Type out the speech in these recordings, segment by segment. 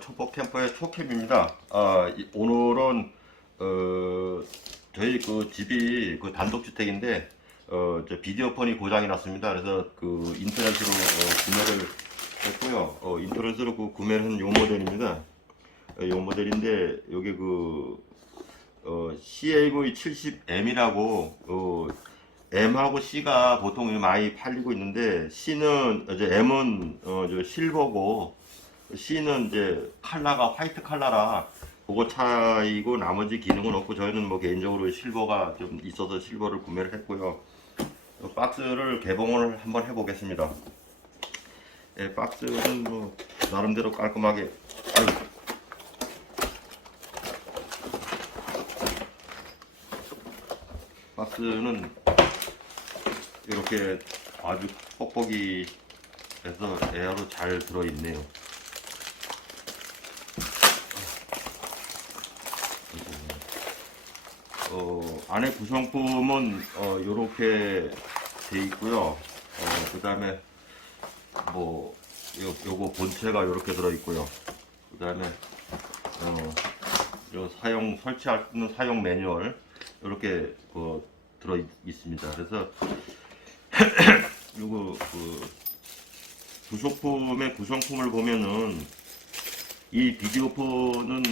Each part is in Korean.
초보 캠퍼의 초캠입니다. 오늘은 저희 그 집이 그 단독주택인데 저 비디오폰이 고장이 났습니다. 그래서 그 인터넷으로 구매를 했고요. 인터넷으로 그 구매를 한 요 모델입니다. 요 모델인데 여기 그 CAV70M이라고 M하고 C가 보통 많이 팔리고 있는데 C는 이제 M은 저 실버고 C는 이제 컬러가 화이트 컬러라 그거 차이고 나머지 기능은 없고 저희는 뭐 개인적으로 실버가 좀 있어서 실버를 구매를 했고요. 박스를 개봉을 한번 해보겠습니다. 예, 박스는 뭐 나름대로 깔끔하게 아유, 박스는 이렇게 아주 뻑뻑이 해서 에어로 잘 들어있네요. 안에 구성품은 이렇게 돼 있고요. 그 다음에 뭐 요거 본체가 이렇게 들어 있고요. 그 다음에 요 설치할 수 있는 사용 매뉴얼 이렇게 들어 있습니다. 그래서 요거 그 부속품의 구성품을 보면은 이 비디오폰은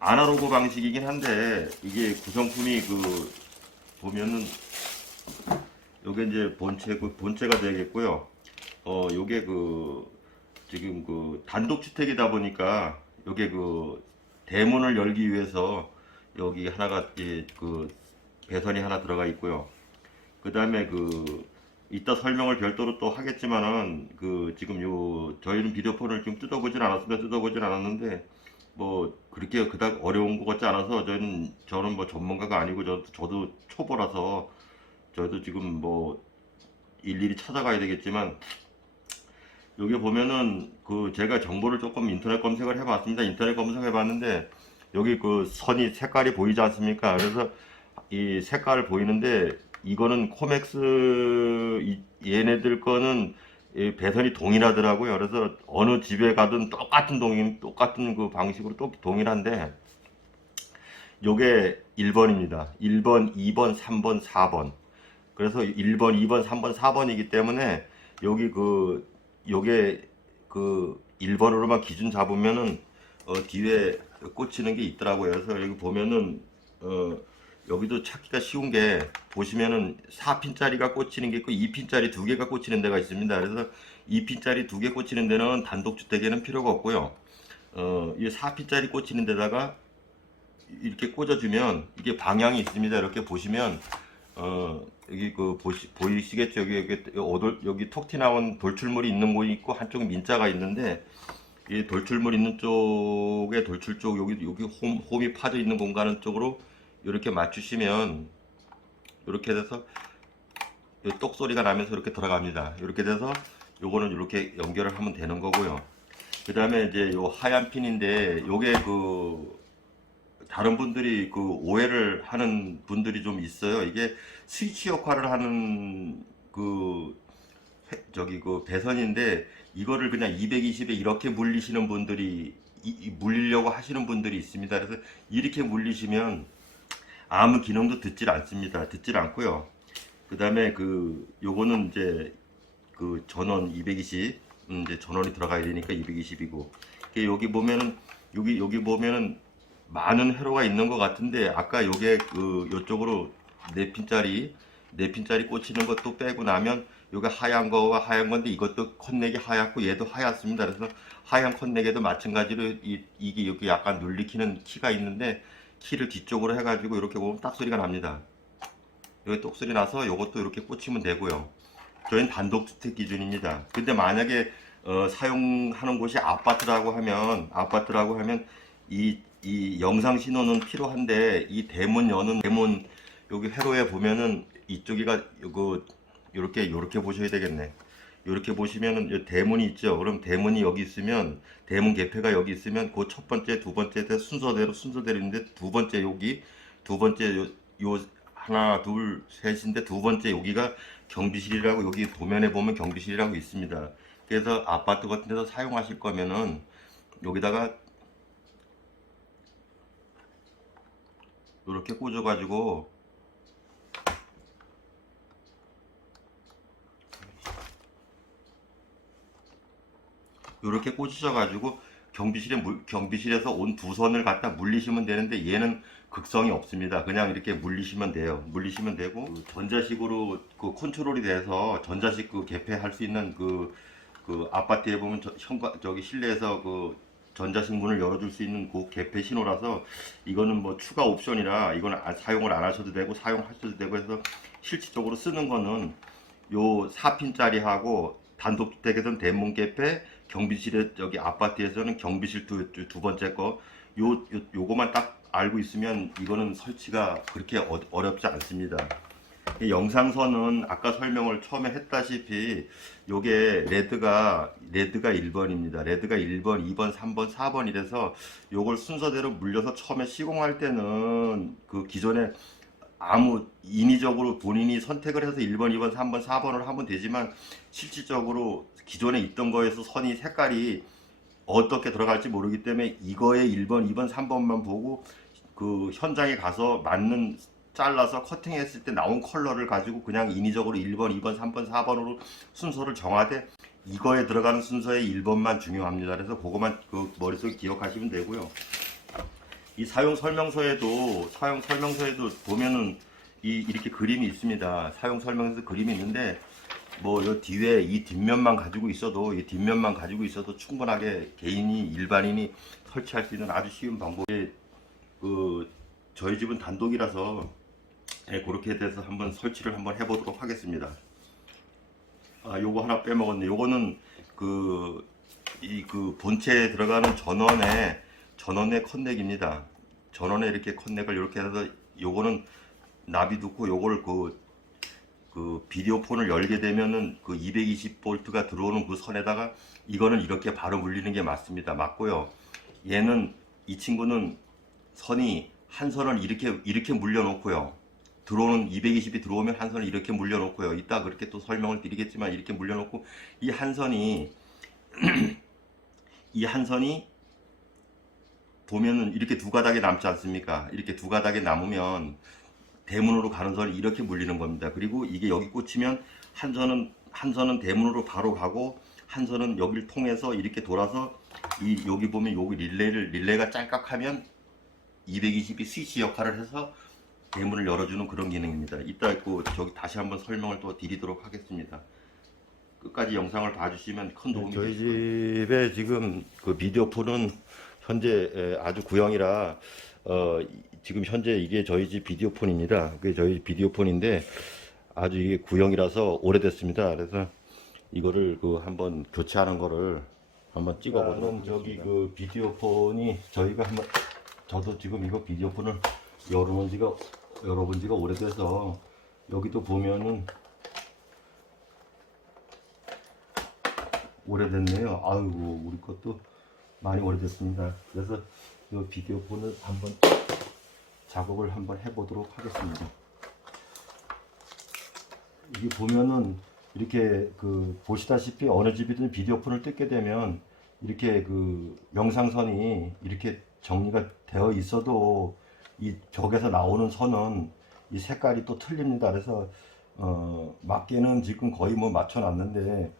아날로그 방식이긴 한데 이게 구성품이 그 보면은 요게 이제 본체가 되겠고요. 요게 그 지금 그 단독주택이다 보니까 요게 그 대문을 열기 위해서 여기 하나가 그 배선이 하나 들어가 있고요. 그 다음에 그 이따 설명을 별도로 또 하겠지만은 그 지금 저희는 비디오폰을 지금 뜯어보진 않았는데 뭐 그렇게 그닥 어려운 것 같지 않아서 저는 뭐 전문가가 아니고 저도 초보라서 저도 지금 뭐 일일이 찾아가야 되겠지만 여기 보면은 그 제가 정보를 조금 인터넷 검색을 해봤습니다. 인터넷 검색해 봤는데 여기 그 선이 색깔이 보이지 않습니까? 그래서 이 색깔 보이는데 이거는 코맥스 얘네들 거는 배선이 동일하더라고요. 그래서 어느 집에 가든 똑같은 그 방식으로 또 동일한데 요게 1번입니다. 1번, 2번, 3번, 4번. 그래서 1번, 2번, 3번, 4번이기 때문에 여기 요게 그 1번으로만 기준 잡으면은 뒤에 꽂히는 게 있더라고요. 그래서 여기 보면은 여기도 찾기가 쉬운 게 보시면은 4핀짜리가 꽂히는 게 있고 2핀짜리 두 개가 꽂히는 데가 있습니다. 그래서 2핀짜리 두 개 꽂히는 데는 단독주택에는 필요가 없고요. 이 4핀짜리 꽂히는 데다가 이렇게 꽂아주면 이게 방향이 있습니다. 이렇게 보시면 여기 보이시겠죠? 여기 톡 튀나온 돌출물이 있는 곳이 있고 한쪽 민자가 있는데 이 돌출물 있는 쪽에 돌출 쪽 여기 홈이 파져 있는 공간 쪽으로 이렇게 맞추시면 이렇게 돼서 똑 소리가 나면서 이렇게 들어갑니다. 이렇게 돼서 요거는 이렇게 연결을 하면 되는 거고요. 그 다음에 이제 요 하얀 핀인데 요게 다른 분들이 오해를 하는 분들이 좀 있어요. 이게 스위치 역할을 하는 그 배선인데 이거를 그냥 220에 이렇게 물리시는 분들이 물리려고 하시는 분들이 있습니다. 그래서 이렇게 물리시면 아무 기능도 듣질 않습니다. 듣질 않고요. 그 다음에 요거는 이제 그 전원 220 이제 전원이 들어가야 되니까 220이고 여기 보면은 많은 회로가 있는 것 같은데 아까 요게 요쪽으로 4핀짜리 꽂히는 것도 빼고 나면 요게 하얀 거와 하얀 건데 이것도 컨넥이 하얗고 얘도 하얗습니다. 그래서 하얀 컨넥에도 마찬가지로 이게 여기 약간 눌리키는 키가 있는데 키를 뒤쪽으로 해가지고 이렇게 보면 딱 소리가 납니다. 여기 똑 소리 나서 요것도 이렇게 꽂히면 되고요. 저희는 단독주택 기준입니다. 근데 만약에 사용하는 곳이 아파트라고 하면 이 영상 신호는 필요한데 이 대문 여는 대문 여기 회로에 보면은 이쪽이가 요렇게 보셔야 되겠네. 이렇게 보시면은 이 대문이 있죠. 그럼 대문이 여기 있으면 대문 개폐가 여기 있으면 그 첫 번째, 두 번째 순서대로 있는데 두 번째 요 하나, 둘, 셋인데 두 번째 여기가 경비실이라고 여기 도면에 보면 경비실이라고 있습니다. 그래서 아파트 같은 데서 사용하실 거면은 여기다가 이렇게 꽂아가지고 이렇게 꽂으셔가지고 경비실에서 온 두 선을 갖다 물리시면 되는데 얘는 극성이 없습니다. 그냥 이렇게 물리시면 돼요. 물리시면 되고 그 전자식으로 그 컨트롤이 돼서 전자식 그 개폐할 수 있는 그 아파트에 보면 저기 실내에서 그 전자식 문을 열어줄 수 있는 그 개폐 신호라서 이거는 뭐 추가 옵션이라 이거는 사용을 안 하셔도 되고 사용하셔도 되고 해서 실질적으로 쓰는 거는 요 4핀짜리 하고 단독주택에서는 대문 개폐, 경비실에 여기 아파트에서는 경비실 두 번째 거 요거만 딱 알고 있으면 이거는 설치가 그렇게 어렵지 않습니다. 이 영상선은 아까 설명을 처음에 했다시피 요게 레드가 1번입니다. 레드가 1번, 2번, 3번, 4번 이래서 요걸 순서대로 물려서 처음에 시공할 때는 그 기존에 아무 인위적으로 본인이 선택을 해서 1번, 2번, 3번, 4번을 하면 되지만 실질적으로 기존에 있던 거에서 선이 색깔이 어떻게 들어갈지 모르기 때문에 이거에 1번, 2번, 3번만 보고 그 현장에 가서 맞는 잘라서 커팅했을 때 나온 컬러를 가지고 그냥 인위적으로 1번, 2번, 3번, 4번으로 순서를 정하되 이거에 들어가는 순서의 1번만 중요합니다. 그래서 그거만 그 머릿속에 기억하시면 되고요. 이 사용 설명서에도 보면은 이렇게 그림이 있습니다. 사용 설명서 그림이 있는데 뭐 요 뒤에 이 뒷면만 가지고 있어도 충분하게 일반인이 설치할 수 있는 아주 쉬운 방법이 그 저희 집은 단독이라서 그렇게 돼서 한번 설치를 한번 해보도록 하겠습니다. 아, 요거 하나 빼먹었네. 요거는 그 본체에 들어가는 전원의 컨넥입니다. 전원에 이렇게 컨넥을 이렇게 해서 요거는 나비 두고 요걸 그 비디오폰을 열게 되면은 그 220V가 들어오는 그 선에다가 이거는 이렇게 바로 물리는 게 맞고요. 이 친구는 선이 한 선을 이렇게 물려놓고요. 들어오는 220이 들어오면 한 선을 이렇게 물려놓고요. 이따 그렇게 또 설명을 드리겠지만 이렇게 물려놓고 이 한 선이 보면은 이렇게 두 가닥이 남지 않습니까? 이렇게 두 가닥이 남으면 대문으로 가는 선이 이렇게 물리는 겁니다. 그리고 이게 여기 꽂히면 한 선은 대문으로 바로 가고 한 선은 여기를 통해서 이렇게 돌아서 여기 보면 여기 릴레이가 짤깍하면 220이 스위치 역할을 해서 대문을 열어주는 그런 기능입니다. 이따 저기 다시 한번 설명을 또 드리도록 하겠습니다. 끝까지 영상을 봐주시면 큰 도움이 되실 거예요. 저희 집에 지금 그 비디오폰은 현재 아주 구형이라 지금 현재 이게 저희 집 비디오폰입니다. 그게 저희 비디오폰인데 아주 이게 구형이라서 오래됐습니다. 그래서 이거를 한번 교체하는 거를 한번 찍어보도록. 저기 그 비디오폰이 저도 지금 이거 비디오폰을 열어본 지가 오래돼서 여기도 보면은 오래됐네요. 아이고 우리 것도 많이 오래됐습니다. 그래서 이 비디오폰을 한번 작업을 한번 해보도록 하겠습니다. 이게 보면은 이렇게 보시다시피 어느 집이든 비디오폰을 뜯게 되면 이렇게 영상선이 이렇게 정리가 되어 있어도 이 벽에서 나오는 선은 이 색깔이 또 틀립니다. 그래서 맞게는 지금 거의 뭐 맞춰놨는데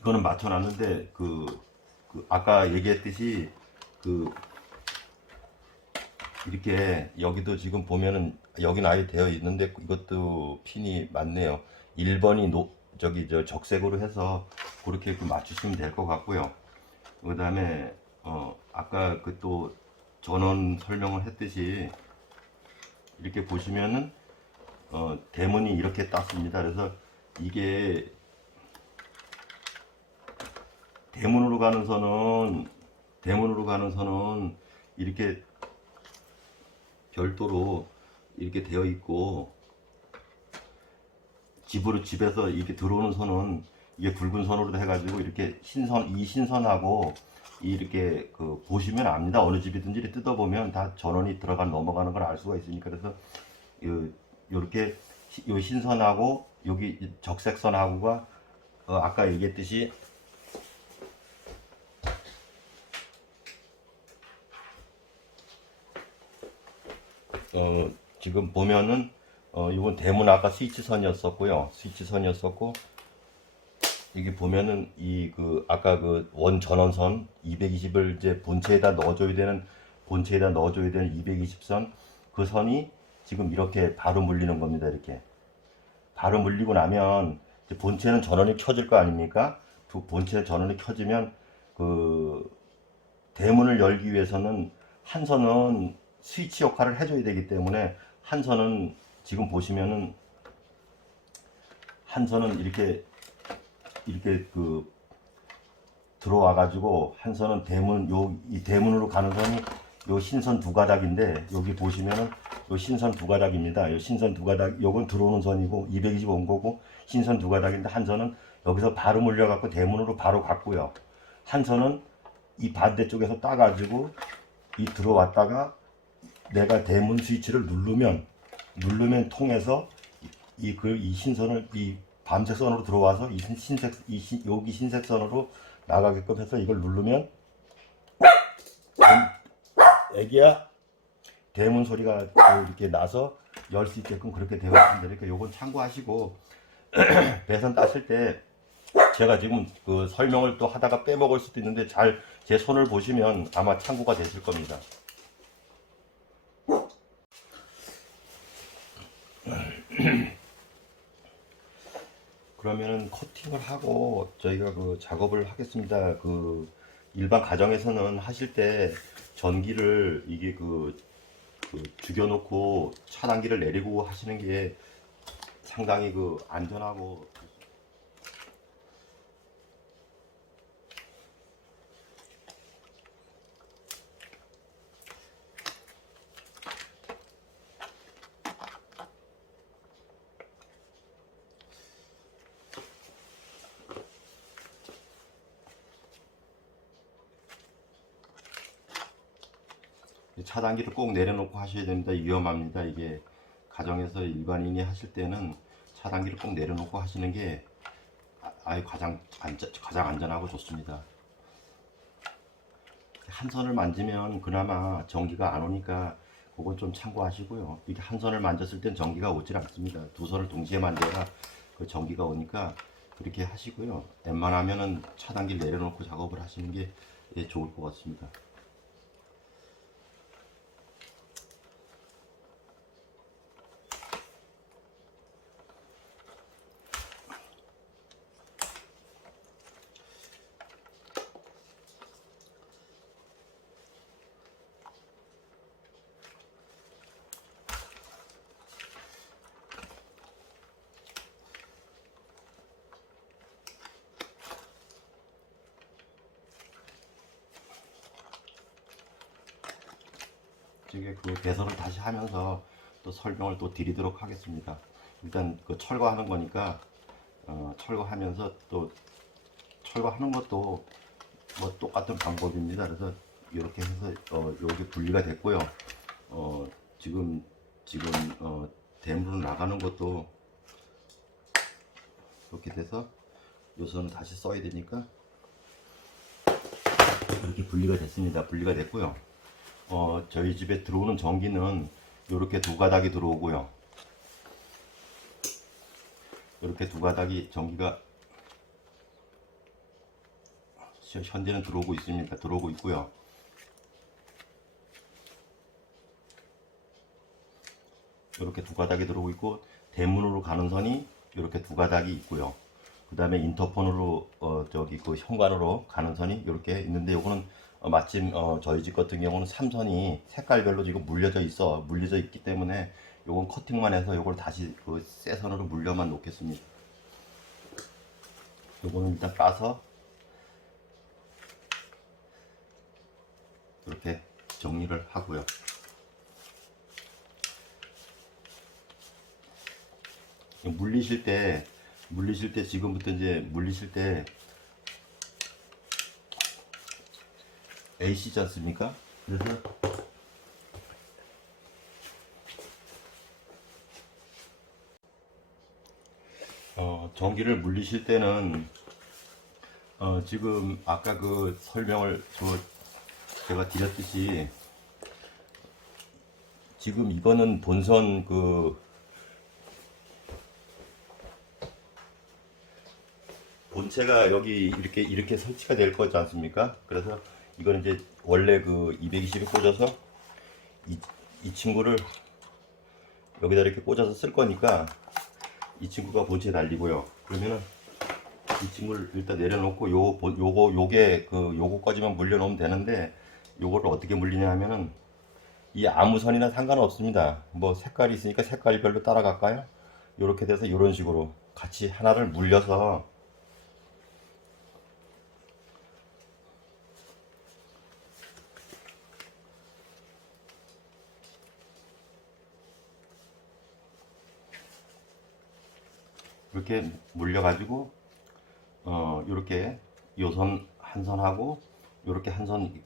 이거는 맞춰놨는데 아까 얘기했듯이 이렇게 여기도 지금 보면은 여긴 아예 되어 있는데 이것도 핀이 맞네요. 1번이 적색으로 해서 그렇게 맞추시면 될 것 같고요. 그 다음에 아까 또 전원 설명을 했듯이 이렇게 보시면은 대문이 이렇게 땄습니다. 그래서 이게 대문으로 가는 선은 이렇게 별도로 이렇게 되어 있고 집에서 이렇게 들어오는 선은 이게 붉은 선으로 해가지고 이렇게 이 신선하고 이렇게 보시면 압니다. 어느 집이든지 이렇게 뜯어보면 다 전원이 넘어가는 걸 알 수가 있으니까. 그래서 요렇게 요 신선하고 여기 적색선하고가 아까 얘기했듯이 지금 보면은 이건 대문 아까 스위치선이었었고요. 스위치선이었었고 여기 보면은 이 그 아까 그 원 전원선 220을 이제 본체에다 넣어줘야 되는 220선 그 선이 지금 이렇게 바로 물리는 겁니다. 이렇게 바로 물리고 나면 이제 본체는 전원이 켜질 거 아닙니까? 그 본체 전원이 켜지면 그 대문을 열기 위해서는 한 선은 스위치 역할을 해줘야 되기 때문에 한 선은 지금 보시면은 한 선은 이렇게 그 들어와 가지고 한 선은 이 대문으로 가는 선이 요 신선 두 가닥인데 여기 보시면은 요 신선 두 가닥입니다. 요 신선 두 가닥 요건 들어오는 선이고 220 온 거고 신선 두 가닥인데 한 선은 여기서 바로 물려 갖고 대문으로 바로 갔고요. 한 선은 이 반대쪽에서 따 가지고 이 들어왔다가 내가 대문 스위치를 누르면 통해서 이 신선을 이 밤색 선으로 들어와서 여기 흰색 선으로 나가게끔 해서 이걸 누르면 애기야 대문 소리가 이렇게 나서 열 수 있게끔 그렇게 되어 있습니다. 그러니까 요건 참고하시고 배선 따실 때 제가 지금 그 설명을 또 하다가 빼먹을 수도 있는데 잘 제 손을 보시면 아마 참고가 되실 겁니다. 그러면은 커팅을 하고 저희가 그 작업을 하겠습니다. 그 일반 가정에서는 하실 때 전기를 이게 그 죽여놓고 차단기를 내리고 하시는 게 상당히 그 안전하고 차단기를 꼭 내려놓고 하셔야 됩니다. 위험합니다. 이게 가정에서 일반인이 하실 때는 차단기를 꼭 내려놓고 하시는 게 아예 가장 안전하고 좋습니다. 한 선을 만지면 그나마 전기가 안 오니까 그건 좀 참고하시고요. 이게 한 선을 만졌을 땐 전기가 오질 않습니다. 두 선을 동시에 만져야 그 전기가 오니까 그렇게 하시고요. 웬만하면은 차단기를 내려놓고 작업을 하시는 게 좋을 것 같습니다. 이게 그 배선을 다시 하면서 또 설명을 또 드리도록 하겠습니다. 일단 그 철거하는 거니까 철거하면서 또 철거하는 것도 뭐 똑같은 방법입니다. 그래서 이렇게 해서 여기 분리가 됐고요. 지금 대문으로 나가는 것도 이렇게 돼서 요선을 다시 써야 되니까 이렇게 분리가 됐습니다. 분리가 됐고요. 저희 집에 들어오는 전기는 이렇게 두 가닥이 들어오고요. 이렇게 두 가닥이 전기가 현재는 들어오고 있습니다. 들어오고 있고요. 이렇게 두 가닥이 들어오고 있고 대문으로 가는 선이 이렇게 두 가닥이 있고요. 그 다음에 인터폰으로 그 현관으로 가는 선이 이렇게 있는데 요거는 마침 저희 집 같은 경우는 3선이 색깔별로 지금 물려져 있기 때문에 요건 커팅만 해서 요걸 다시 그 새 선으로 물려만 놓겠습니다. 요거는 일단 까서 이렇게 정리를 하고요. 물리실 때 지금부터 이제 물리실 때 AC지 않습니까? 그래서 전기를 물리실 때는 지금 아까 그 설명을 제가 드렸듯이 지금 이거는 본선 본체가 여기 이렇게 설치가 될 거지 않습니까? 그래서 이거는 이제 원래 그 220에 꽂아서 이 친구를 여기다 이렇게 꽂아서 쓸 거니까 이 친구가 본체에 달리고요. 그러면은 이 친구를 일단 내려놓고 요거까지만 물려놓으면 되는데, 요거를 어떻게 물리냐 하면은 이 아무 선이나 상관없습니다. 뭐 색깔이 있으니까 색깔별로 따라갈까요? 요렇게 돼서 이런 식으로 같이 하나를 물려서 이렇게 물려가지고 요렇게 요선 한 선하고 요렇게 한 선,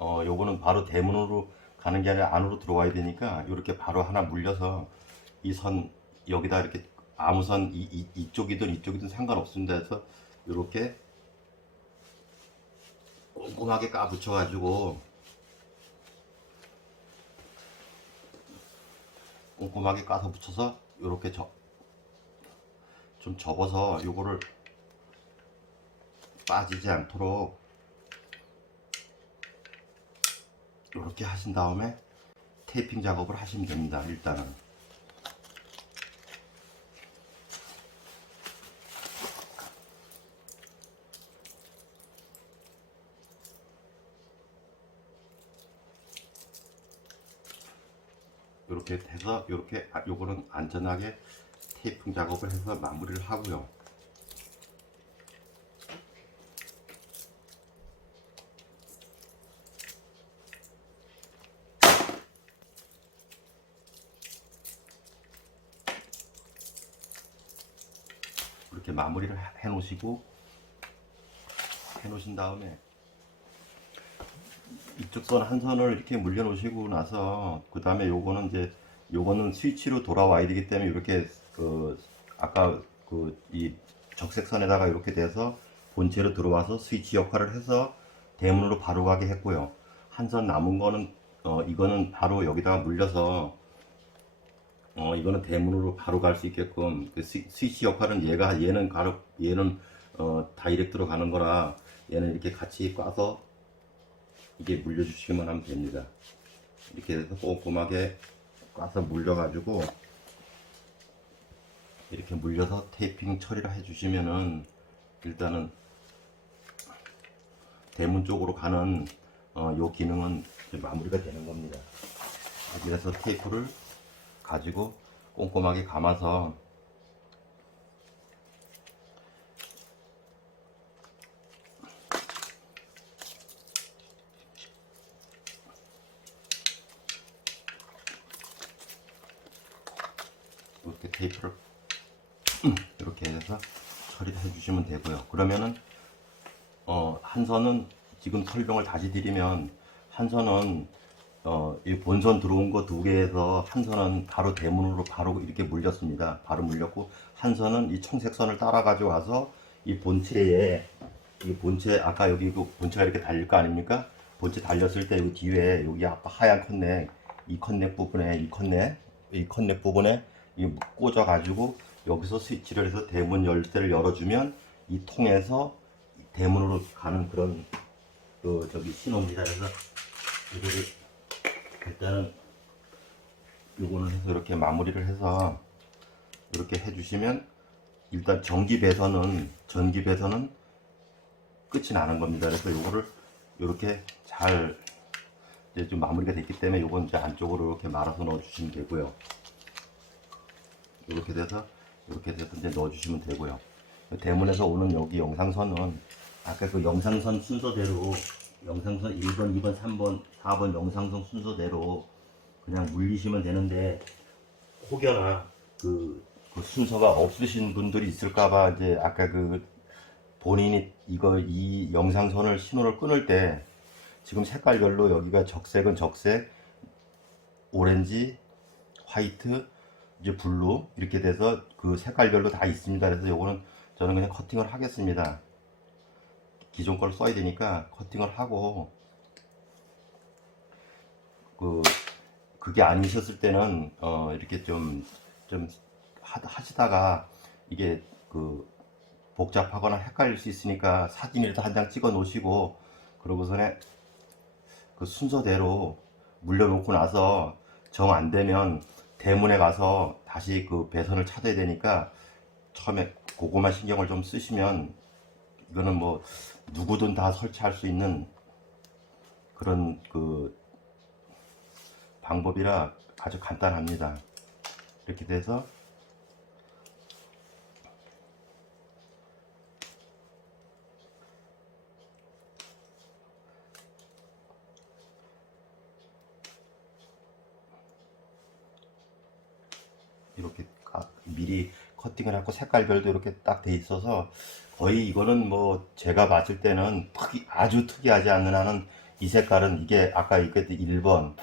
요거는 바로 대문으로 가는 게 아니라 안으로 들어와야 되니까 요렇게 바로 하나 물려서 이 선 여기다 이렇게 아무 선 이쪽이든 이쪽이든 상관없습니다. 해서 요렇게 꼼꼼하게 까붙여 가지고 꼼꼼하게 까서 붙여서 요렇게 좀 접어서 요거를 빠지지 않도록 이렇게 하신 다음에 테이핑 작업을 하시면 됩니다. 일단은 이렇게 해서 이렇게 요거는 안전하게 테이핑 작업을 해서 마무리를 하고요. 이렇게 마무리를 해 놓으신 다음에 이쪽 선 한 선을 이렇게 물려 놓으시고 나서 그 다음에 요거는 스위치로 돌아와야 되기 때문에 이렇게 아까 이 적색선에다가 이렇게 돼서 본체로 들어와서 스위치 역할을 해서 대문으로 바로 가게 했고요. 한 선 남은 거는 이거는 바로 여기다가 물려서 이거는 대문으로 바로 갈 수 있게끔 그 스위치 역할은 얘는 다이렉트로 가는 거라 얘는 이렇게 같이 꽈서 이게 물려주시기만 하면 됩니다. 이렇게 해서 꼼꼼하게 꽈서 물려가지고 이렇게 물려서 테이핑 처리를 해주시면은 일단은 대문 쪽으로 가는 요 기능은 마무리가 되는 겁니다. 그래서 테이프를 가지고 꼼꼼하게 감아서 이렇게 테이프를 이렇게 해서 처리를 해주시면 되고요. 그러면은 한 선은 지금 설명을 다시 드리면 한 선은 이 본선 들어온 거 두 개에서 한 선은 바로 대문으로 바로 이렇게 물렸습니다. 바로 물렸고 한 선은 이 청색선을 따라 가지고 와서 이 본체 아까 여기 그 본체가 이렇게 달릴 거 아닙니까? 본체 달렸을 때 여기 뒤에 여기 아까 하얀 컨넥 이 컨넥 부분에 이 꽂아 가지고 여기서 스위치를 해서 대문 열쇠를 열어주면 이 통에서 대문으로 가는 그런 저기 신호입니다. 그래서 이거를 일단은 요거는 해서 이렇게 마무리를 해서 이렇게 해주시면 일단 전기 배선은 끝이 나는 겁니다. 그래서 요거를 이렇게 잘 이제 좀 마무리가 됐기 때문에 요건 이제 안쪽으로 이렇게 말아서 넣어주시면 되고요. 이렇게 돼서 이제 넣어주시면 되고요. 대문에서 오는 여기 영상선은 아까 그 영상선 순서대로 영상선 1번, 2번, 3번, 4번 영상선 순서대로 그냥 물리시면 되는데 혹여나 그 순서가 없으신 분들이 있을까봐 이제 아까 본인이 이 영상선을 신호를 끊을 때 지금 색깔별로 여기가 적색은 적색, 오렌지, 화이트, 이제 블루 이렇게 돼서 그 색깔별로 다 있습니다. 그래서 요거는 저는 그냥 커팅을 하겠습니다. 기존 걸 써야 되니까 커팅을 하고 그게 아니셨을 때는 이렇게 좀 하시다가 이게 그 복잡하거나 헷갈릴 수 있으니까 사진이라도 한 장 찍어 놓으시고 그러고서는 그 순서대로 물려놓고 나서 정 안 되면 대문에 가서 다시 그 배선을 찾아야 되니까 처음에 그거만 신경을 좀 쓰시면 이거는 뭐 누구든 다 설치할 수 있는 그런 그 방법이라 아주 간단합니다. 이렇게 돼서 이렇게 미리 커팅을 하고 색깔별도 이렇게 딱 돼 있어서 거의 이거는 뭐 제가 봤을 때는 아주 특이하지 않는 한은 이 색깔은 이게 아까 이게 1번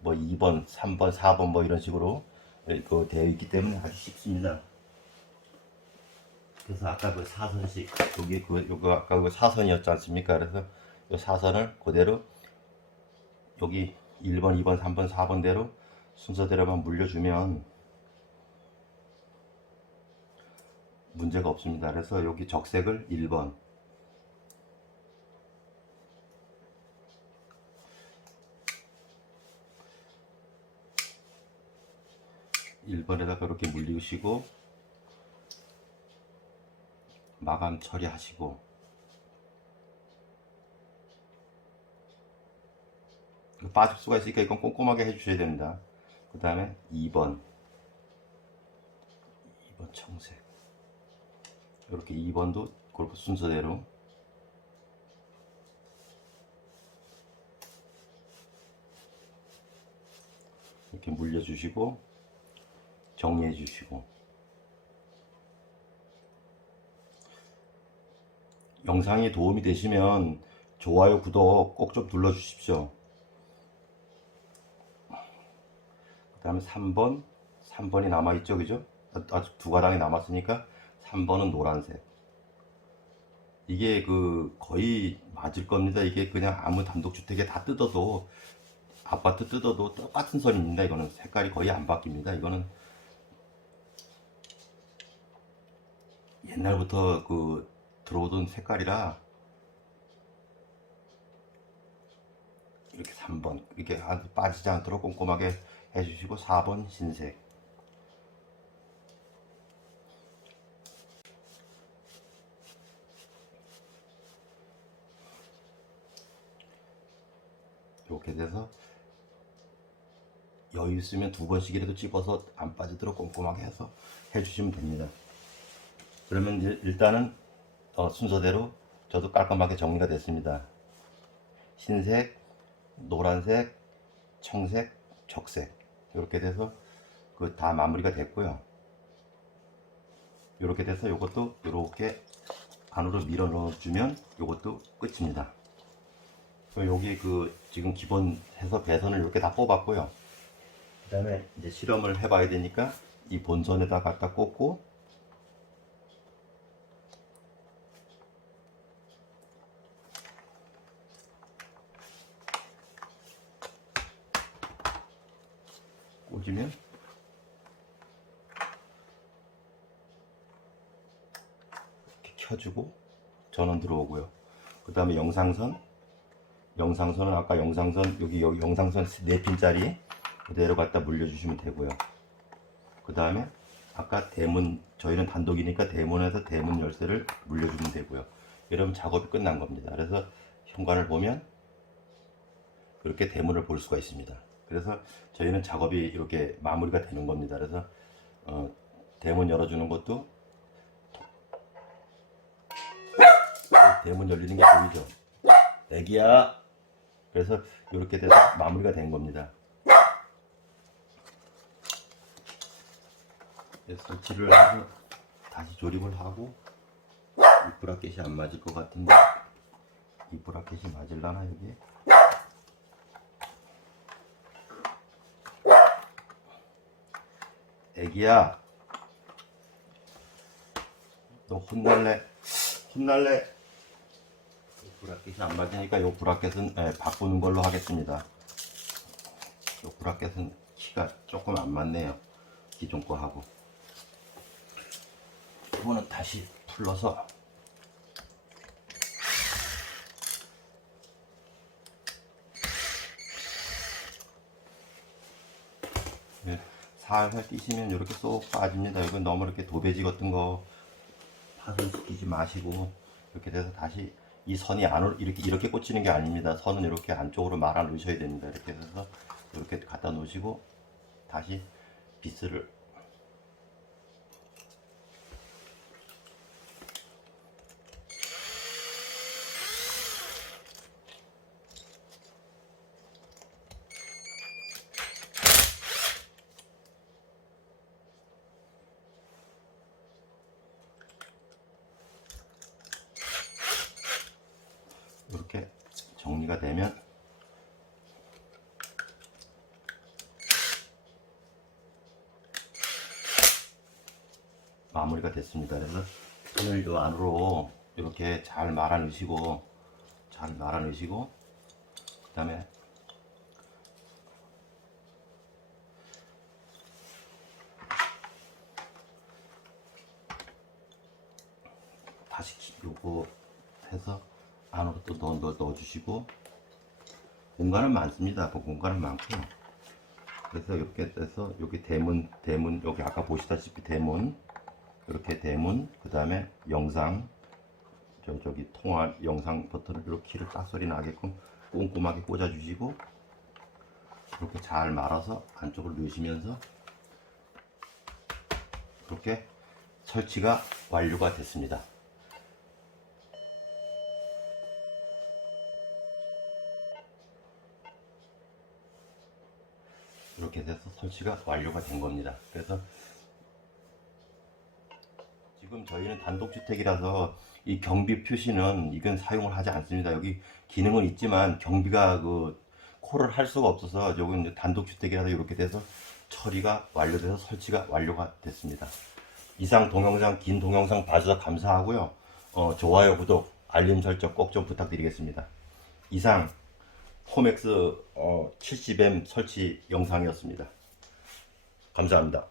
뭐 2번 3번 4번 뭐 이런 식으로 그 되어 있기 때문에 아주 쉽습니다. 그래서 아까 그 사선식 여기 요거 아까 그 사선이었지 않습니까? 그래서 이 사선을 그대로 여기 1번 2번 3번 4번대로 순서대로만 물려주면 문제가 없습니다. 그래서 여기 적색을 1번 1번에다가 이렇게 물리시고 마감 처리하시고 빠질 수가 있으니까 이건 꼼꼼하게 해주셔야 됩니다. 그 다음에 2번 청색 이렇게 2번도 그렇게 순서대로 이렇게 물려주시고 정리해 주시고 영상이 도움이 되시면 좋아요 구독 꼭 좀 눌러 주십시오. 그 다음에 3번이 남아있죠 그죠? 아직 두 가닥이 남았으니까 3번은 노란색. 이게 그 거의 맞을 겁니다. 이게 그냥 아무 단독주택에 다 뜯어도 아파트 뜯어도 똑같은 선입니다. 이거는 색깔이 거의 안 바뀝니다. 이거는 옛날부터 그 들어오던 색깔이라 이렇게 3번 이렇게 빠지지 않도록 꼼꼼하게 해주시고 4번 흰색 이렇게 돼서 여유 있으면 2번씩이라도 집어서 안 빠지도록 꼼꼼하게 해서 해주시면 됩니다. 그러면 일단은 순서대로 저도 깔끔하게 정리가 됐습니다. 흰색, 노란색, 청색, 적색 이렇게 돼서 그 다 마무리가 됐고요. 이렇게 돼서 이것도 이렇게 안으로 밀어 넣어주면 이것도 끝입니다. 여기 그 지금 기본 해서 배선을 이렇게 다 뽑았고요. 그 다음에 이제 실험을 해봐야 되니까 이 본선에다 갖다 꽂고 꽂으면 이렇게 켜주고 전원 들어오고요. 그 다음에 영상선은 아까 영상선 여기 영상선 4핀짜리 그대로 갖다 물려주시면 되고요. 그 다음에 아까 대문 저희는 단독이니까 대문에서 대문 열쇠를 물려주면 되고요. 이러면 작업이 끝난 겁니다. 그래서 현관을 보면 이렇게 대문을 볼 수가 있습니다. 그래서 저희는 작업이 이렇게 마무리가 되는 겁니다. 그래서 대문 열어주는 것도 대문 열리는 게 보이죠? 애기야. 그래서 이렇게 돼서 마무리가 된 겁니다. 설치를 하고 다시 조립을 하고 이 브라켓이 안 맞을 것 같은데 이 브라켓이 맞을라나 여기? 애기야 너 혼날래? 이 브라켓이 안 맞으니까 이 브라켓은 바꾸는 걸로 하겠습니다. 이 브라켓은 키가 조금 안 맞네요. 기존 거하고. 이거는 다시 풀러서 살살 뛰시면 이렇게 쏙 빠집니다. 이건 너무 이렇게 도배지 같은 거 파손시키지 마시고, 이렇게 돼서 다시 이 선이 안으로 이렇게 꽂히는 게 아닙니다. 선은 이렇게 안쪽으로 말아 놓으셔야 됩니다. 이렇게 해서 이렇게 갖다 놓으시고 다시 비스를 이렇게 정리가 되면 마무리가 됐습니다. 그래서 손을 이 안으로 이렇게 잘 말아 넣으시고 그 다음에 다시 요거 해서 안으로 또 넣어주시고, 공간은 많습니다. 그 공간은 많고, 그래서 이렇게 해서 여기 대문 여기 아까 보시다시피 대문, 이렇게 대문, 그 다음에 영상, 저기 통화 영상 버튼을 이렇게 키를 딱 소리 나게끔 꼼꼼하게 꽂아 주시고, 이렇게 잘 말아서 안쪽으로 넣으시면서 이렇게 설치가 완료가 됐습니다. 이렇게 돼서 설치가 완료가 된 겁니다. 그래서 지금 저희는 단독주택이라서 이 경비 표시는 이건 사용을 하지 않습니다. 여기 기능은 있지만 경비가 그 콜을 할 수가 없어서 여기는 단독주택이라서 이렇게 돼서 처리가 완료돼서 설치가 완료가 됐습니다. 이상 동영상, 긴 동영상 봐주셔서 감사하고요. 좋아요, 구독, 알림 설정 꼭 좀 부탁드리겠습니다. 이상 포맥스 70M 설치 영상이었습니다. 감사합니다.